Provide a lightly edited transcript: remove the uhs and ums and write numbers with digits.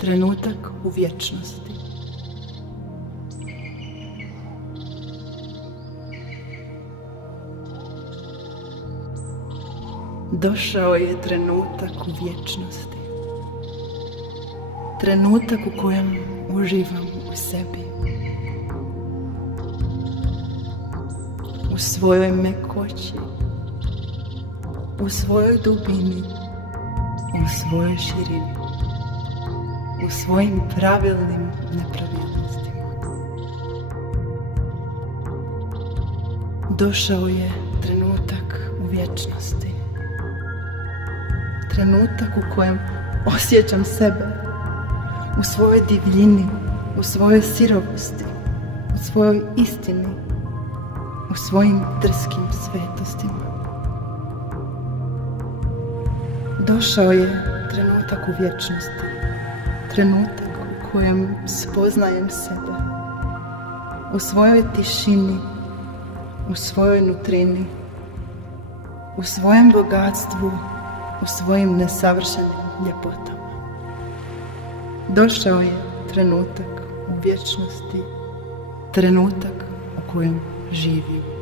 trenutak u vječnosti. Došao je trenutak u vječnosti. Trenutak u kojem uživam u sebi. U svojoj mekoći. U svojoj dubini. U svojoj širini. U svojim pravilnim nepravilnostima. Došao je trenutak u vječnosti. Trenutak u kojem osjećam sebe u svojoj divljini, u svojoj sirovosti, u svojoj istini, u svojim drskim svetostima. Došao je trenutak u vječnosti, trenutak u kojem spoznajem sebe, u svojoj tišini, u svojoj nutrini, u svojem bogatstvu, u svojim nesavršenim ljepotama. Došao je trenutak u vječnosti, trenutak u kojem živim.